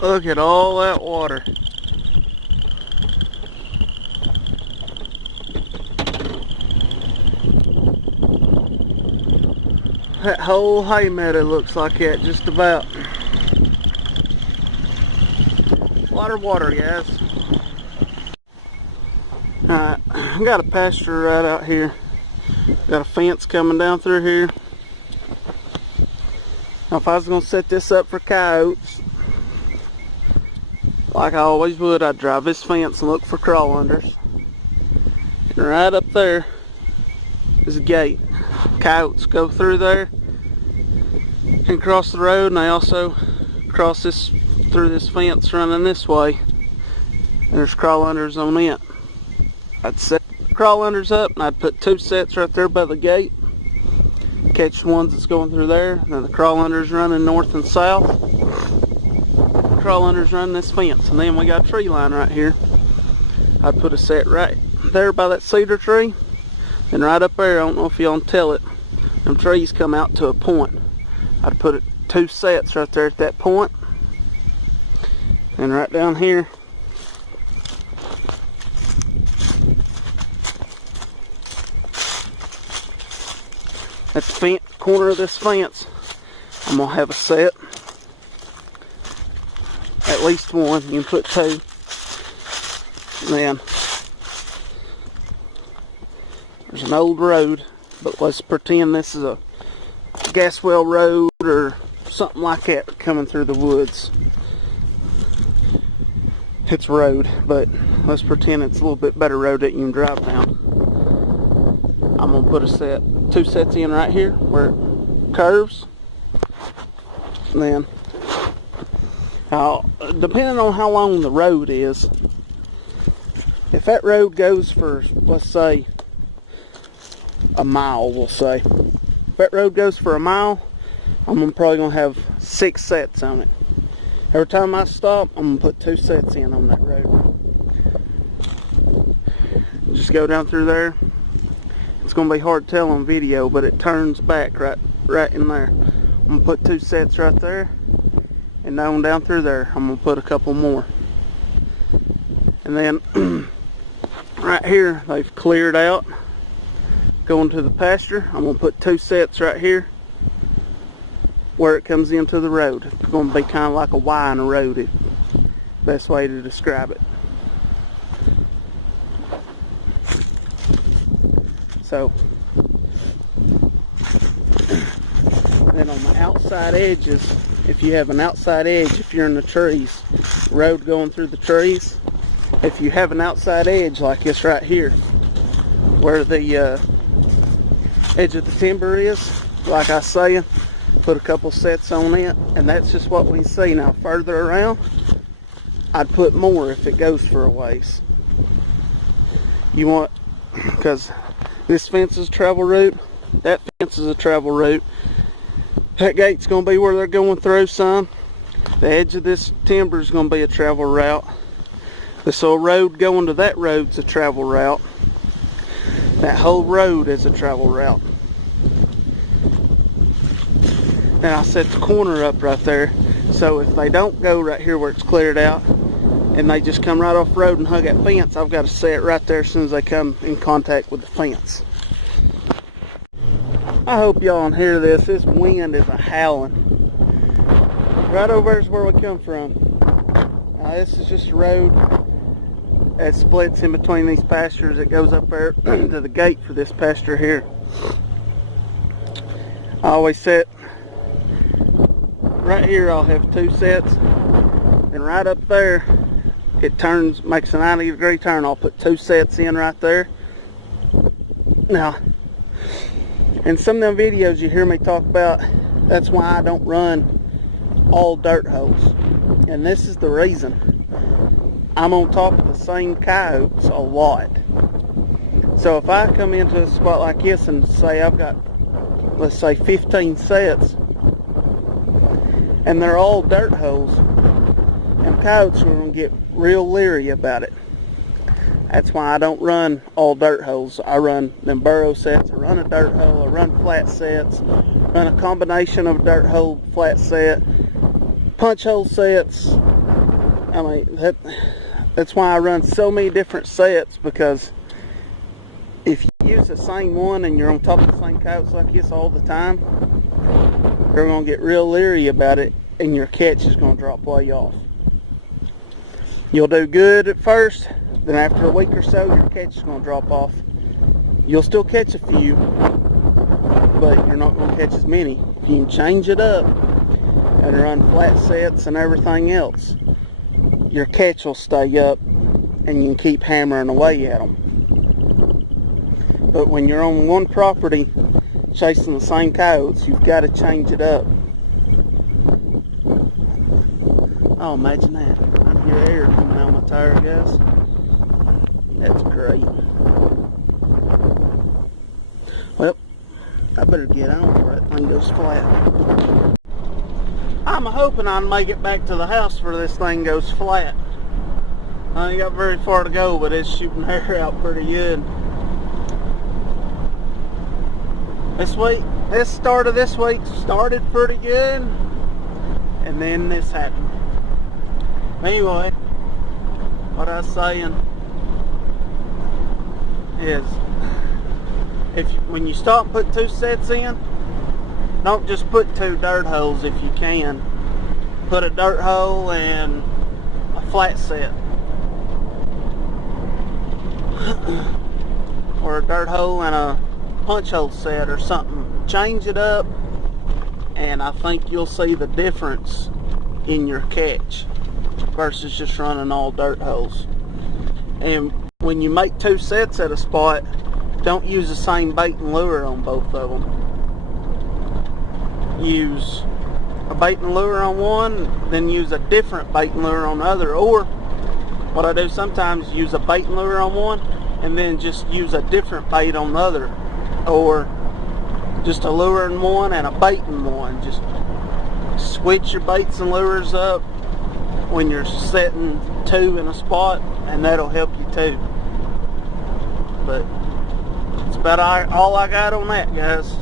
Look at all that water. That whole hay meadow looks like that, just about. Water, guys. Alright, I got a pasture right out here. Got a fence coming down through here. Now, if I was going to set this up for coyotes, like I always would, I'd drive this fence and look for crawl unders. And right up there is a gate. Coyotes go through there and cross the road, and they also cross this through this fence running this way. And there's crawl unders on it. I'd set the crawl unders up, and I'd put 2 sets right there by the gate. Catch the ones that's going through there. Then the crawl unders running north and south. Crawl unders running this fence, and then we got a tree line right here. I'd put a set right there by that cedar tree, and right up there, I don't know if y'all can tell it, them trees come out to a point. I'd put 2 sets right there at that point, and right down here, at the corner of this fence, I'm gonna have a set. At least one. You can put 2. And then there's an old road, but let's pretend this is a gas well road or something like that coming through the woods. It's a road, but let's pretend it's a little bit better road that you can drive down. I'm gonna put 2 sets in right here where it curves. And then depending on how long the road is, if that road goes for, let's say, a mile, we'll say. If that road goes for a mile, I'm probably going to have 6 sets on it. Every time I stop, I'm going to put 2 sets in on that road. Just go down through there. It's going to be hard to tell on video, but it turns back right in there. I'm going to put 2 sets right there. And down through there, I'm going to put a couple more. And then right here, they've cleared out. Going to the pasture, I'm going to put 2 sets right here where it comes into the road. It's going to be kind of like a Y in a road. Best way to describe it. So, then on the outside edges, if you have an outside edge, if you're in the trees, road going through the trees, if you have an outside edge like this right here, where the edge of the timber is, like I was saying, put a couple sets on it, and that's just what we see. Now further around, I'd put more if it goes for a ways. You want, because this fence is a travel route, that fence is a travel route. That gate's going to be where they're going through some. The edge of this timber is going to be a travel route. This old road going to that road's a travel route. That whole road is a travel route. And I set the corner up right there, so if they don't go right here where it's cleared out, and they just come right off the road and hug that fence, I've got to set it right there as soon as they come in contact with the fence. I hope y'all can hear this. This wind is a howling. Right over there is where we come from. Now this is just a road that splits in between these pastures. It goes up there to the gate for this pasture here. I always set right here. I'll have 2 sets, and right up there it turns, makes a 90-degree turn. I'll put 2 sets in right there. Now, in some of them videos you hear me talk about, that's why I don't run all dirt holes. And this is the reason. I'm on top of the same coyotes a lot. So if I come into a spot like this and say I've got, let's say 15 sets, and they're all dirt holes, and coyotes are going to get real leery about it. That's why I don't run all dirt holes. I run them burrow sets, I run a dirt hole, I run flat sets, run a combination of dirt hole, flat set, punch hole sets, I mean, that's why I run so many different sets, because if you use the same one and you're on top of the same coyotes like this all the time, you're going to get real leery about it and your catch is going to drop way off. You'll do good at first, then after a week or so your catch is going to drop off. You'll still catch a few, but you're not going to catch as many. If you can change it up and run flat sets and everything else, your catch will stay up and you can keep hammering away at them. But when you're on one property chasing the same coyotes, you've got to change it up. Oh, imagine that. I can hear air coming out of my tire, guys. That's great. Well, I better get on before that thing goes flat. I'm hoping I can make it back to the house before this thing goes flat. I ain't got very far to go, but it's shooting air out pretty good. This start of this week started pretty good, and then this happened. Anyway, what I was saying is, when you stop and put 2 sets in, don't just put 2 dirt holes if you can. Put a dirt hole and a flat set. Or a dirt hole and a punch hole set or something. Change it up, and I think you'll see the difference in your catch versus just running all dirt holes. And when you make 2 sets at a spot, don't use the same bait and lure on both of them. Use a bait and lure on one, then use a different bait and lure on the other. Or what I do sometimes, use a bait and lure on one and then just use a different bait on the other. Or just a lure in one and a bait in one. Just switch your baits and lures up when you're setting 2 in a spot, and that'll help you too. But that's about all I got on that, guys.